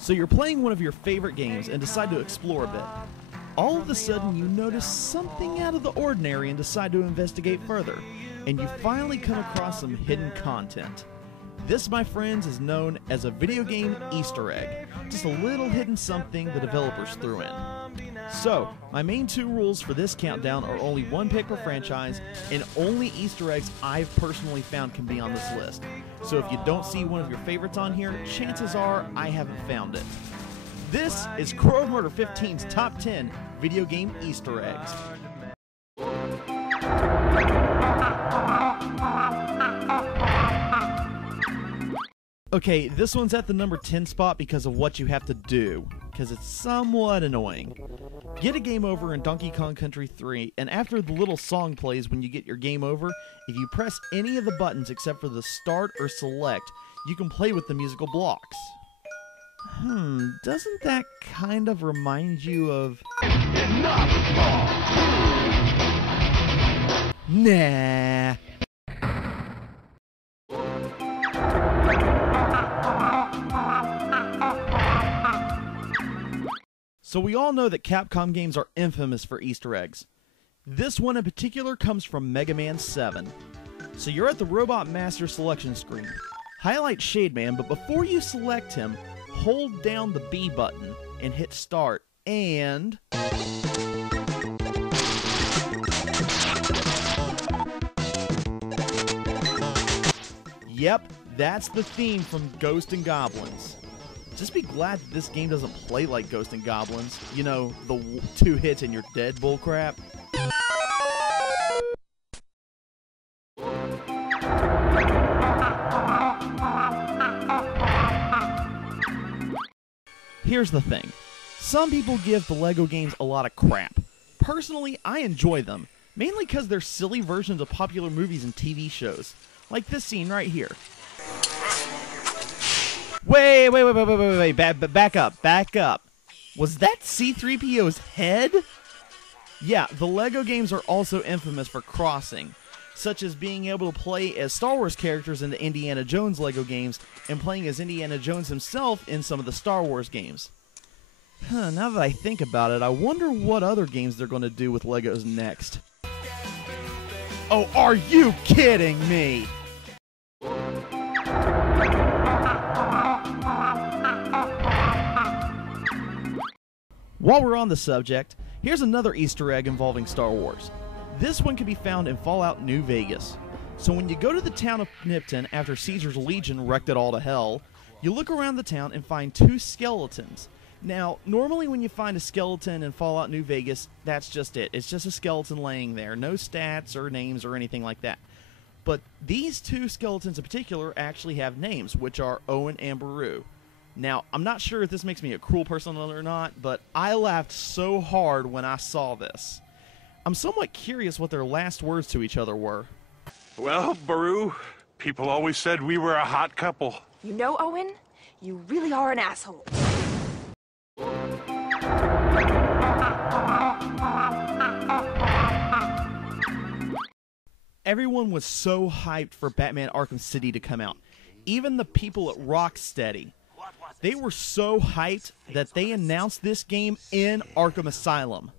So you're playing one of your favorite games and decide to explore a bit. All of a sudden you notice something out of the ordinary and decide to investigate further, and you finally come across some hidden content. This, my friends, is known as a video game Easter egg, just a little hidden something the developers threw in. So, my main 2 rules for this countdown are only 1 pick per franchise, and only Easter eggs I've personally found can be on this list. So if you don't see one of your favorites on here, chances are I haven't found it. This is Crow of Murder 15's Top 10 Video Game Easter Eggs. Okay, this one's at the number 10 spot because of what you have to do, because it's somewhat annoying. Get a game over in Donkey Kong Country 3, and after the little song plays when you get your game over, if you press any of the buttons except for the start or select, you can play with the musical blocks. Doesn't that kind of remind you of... Nah. So we all know that Capcom games are infamous for Easter eggs. This one in particular comes from Mega Man 7. So you're at the Robot Master selection screen. Highlight Shade Man, but before you select him, hold down the B button and hit start, and... Yep, that's the theme from Ghosts and Goblins. Just be glad that this game doesn't play like Ghosts and Goblins. You know, the 2 hits and you're dead bullcrap. Here's the thing. Some people give the LEGO games a lot of crap. Personally, I enjoy them, mainly because they're silly versions of popular movies and TV shows. Like this scene right here. Wait, back up. Was that C-3PO's head? Yeah, the LEGO games are also infamous for crossing, such as being able to play as Star Wars characters in the Indiana Jones LEGO games, and playing as Indiana Jones himself in some of the Star Wars games. Now that I think about it, I wonder what other games they're going to do with LEGOs next. Oh, are you kidding me? While we're on the subject, here's another Easter egg involving Star Wars. This one can be found in Fallout New Vegas. So when you go to the town of Nipton after Caesar's Legion wrecked it all to hell, you look around the town and find 2 skeletons. Now, normally when you find a skeleton in Fallout New Vegas, that's just it. It's just a skeleton laying there. No stats or names or anything like that. But these 2 skeletons in particular actually have names, which are Owen and BERU. Now, I'm not sure if this makes me a cruel person or not, but I laughed so hard when I saw this. I'm somewhat curious what their last words to each other were. Well, BERU, people always said we were a hot couple. You know, Owen, you really are an asshole. Everyone was so hyped for Batman Arkham City to come out. Even the people at Rocksteady. They were so hyped that they announced this game in Arkham Asylum.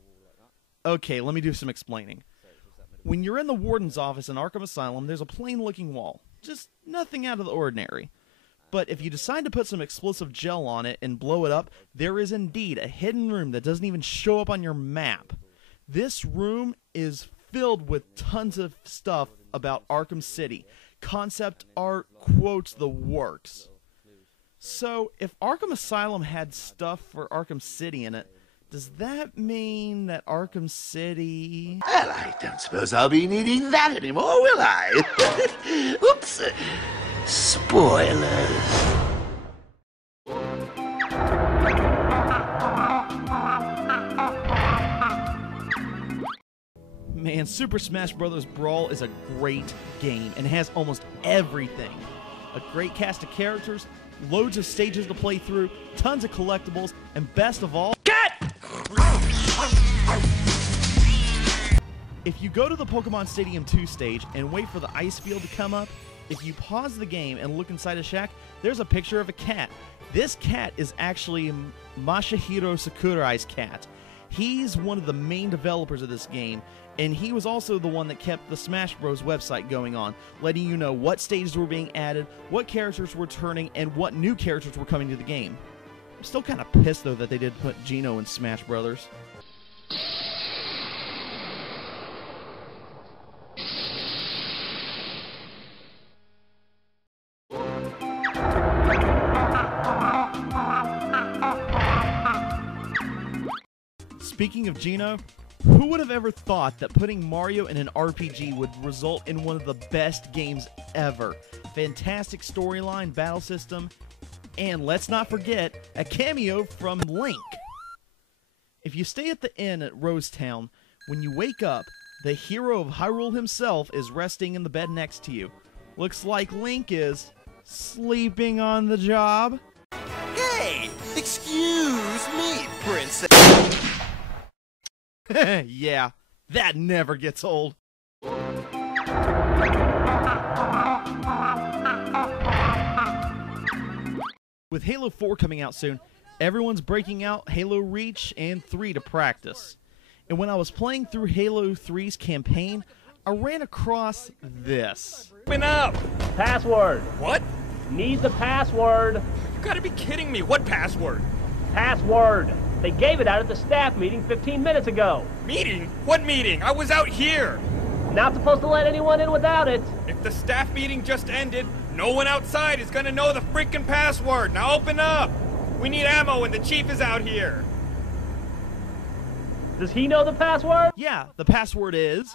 Okay, let me do some explaining. When you're in the warden's office in Arkham Asylum, there's a plain-looking wall. Just nothing out of the ordinary. But if you decide to put some explosive gel on it and blow it up, there is indeed a hidden room that doesn't even show up on your map. This room is filled with tons of stuff about Arkham City. Concept art, quotes, the works. So, if Arkham Asylum had stuff for Arkham City in it, does that mean that Arkham City... Well, I don't suppose I'll be needing that anymore, will I? Oops. Spoilers. Man, Super Smash Bros. Brawl is a great game and has almost everything. A great cast of characters, loads of stages to play through, tons of collectibles, and best of all... If you go to the Pokemon Stadium 2 stage and wait for the ice field to come up, If you pause the game and look inside a shack, there's a picture of a cat. This cat is actually MASAHIRO Sakurai's cat. He's one of the main developers of this game, and he was also the one that kept the Smash Bros. Website going on, letting you know what stages were being added, what characters were turning, and what new characters were coming to the game. I'm still kind of pissed, though, that they did put Geno in Smash Brothers. Speaking of Geno, who would have ever thought that putting Mario in an RPG would result in one of the best games ever? Fantastic storyline, battle system, and let's not forget, a cameo from Link. If you stay at the inn at Rosetown, when you wake up, the hero of Hyrule himself is resting in the bed next to you. Looks like Link is sleeping on the job. Hey! Excuse me, princess! Yeah, that never gets old. With Halo 4 coming out soon, everyone's breaking out Halo Reach and 3 to practice. And when I was playing through Halo 3's campaign, I ran across this. Open up! Password. What? Need the password. You gotta be kidding me. What password? Password. They gave it out at the staff meeting 15 minutes ago. Meeting? What meeting? I was out here. Not supposed to let anyone in without it. If the staff meeting just ended, no one outside is gonna know the freaking password. Now open up. We need ammo and the chief is out here. Does he know the password? Yeah, the password is...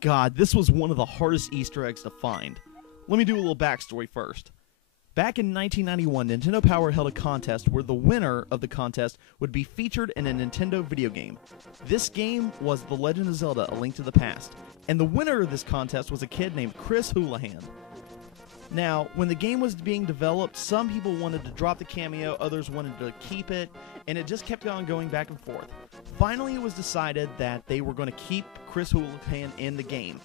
God, this was one of the hardest Easter eggs to find. Let me do a little backstory first. Back in 1991, Nintendo Power held a contest where the winner of the contest would be featured in a Nintendo video game. This game was The Legend of Zelda: A Link to the Past, and the winner of this contest was a kid named Chris HOULIHAN. Now, when the game was being developed, some people wanted to drop the cameo, others wanted to keep it, and it just kept on going back and forth. Finally, it was decided that they were going to keep Chris HOULIHAN in the game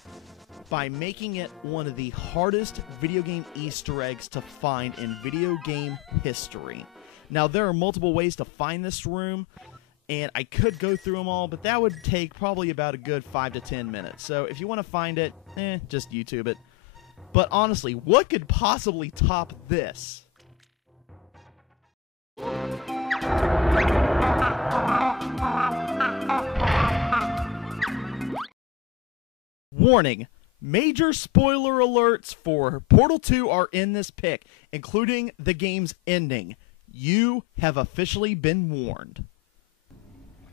by making it one of the hardest video game Easter eggs to find in video game history. Now, there are multiple ways to find this room, and I could go through them all, but that would take probably about a good 5 to 10 minutes. So if you want to find it, just YouTube it. But honestly, what could possibly top this? Warning, major spoiler alerts for Portal 2 are in this pick, including the game's ending. You have officially been warned.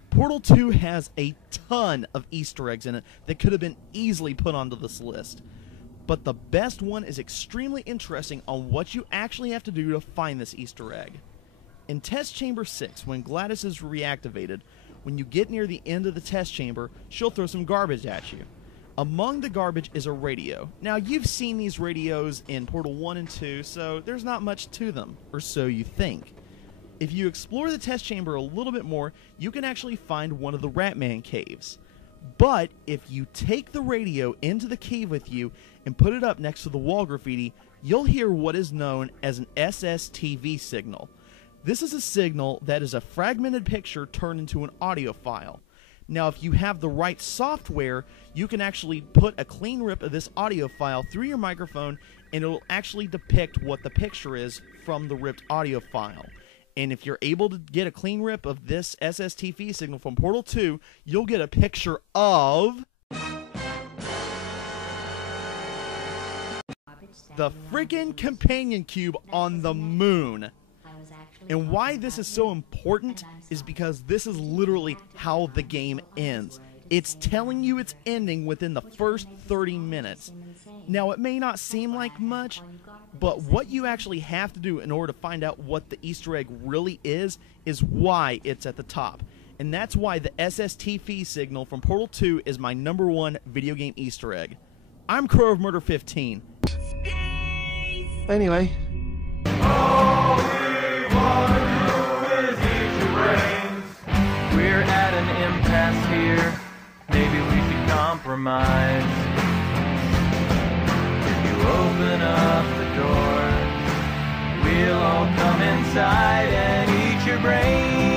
Portal 2 has a ton of Easter eggs in it that could have been easily put onto this list. But the best one is extremely interesting on what you actually have to do to find this Easter egg. In Test Chamber 6, when Gladys is reactivated, when you get near the end of the test chamber, she'll throw some garbage at you. Among the garbage is a radio. Now, you've seen these radios in Portal 1 and 2, so there's not much to them, or so you think. If you explore the test chamber a little bit more, you can actually find one of the Ratman caves. But if you take the radio into the cave with you and put it up next to the wall graffiti, you'll hear what is known as an SSTV signal. This is a signal that is a fragmented picture turned into an audio file. Now, if you have the right software, you can actually put a clean rip of this audio file through your microphone, and it will actually depict what the picture is from the ripped audio file. And if you're able to get a clean rip of this SSTV signal from Portal 2, you'll get a picture of the freaking companion cube on the moon. And why this is so important is because this is literally how the game ends. It's telling you its ending within the first 30 minutes. Now, it may not seem like much, but what you actually have to do in order to find out what the Easter egg really is why it's at the top. And that's why the SSTV signal from Portal 2 is my #1 video game Easter egg. I'm Crow of Murder 15. Anyway. All we want to do is eat you here, maybe we should compromise. If you open up the door, we'll all come inside and eat your brain.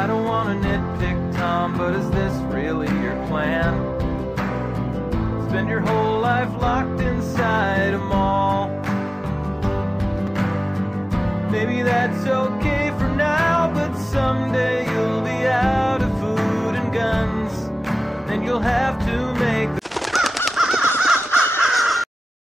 I don't want to nitpick, Tom, but is this really your plan? Spend your whole life locked inside a mall. Maybe that's okay for now, but someday you'll be out of food and guns, and you'll have to make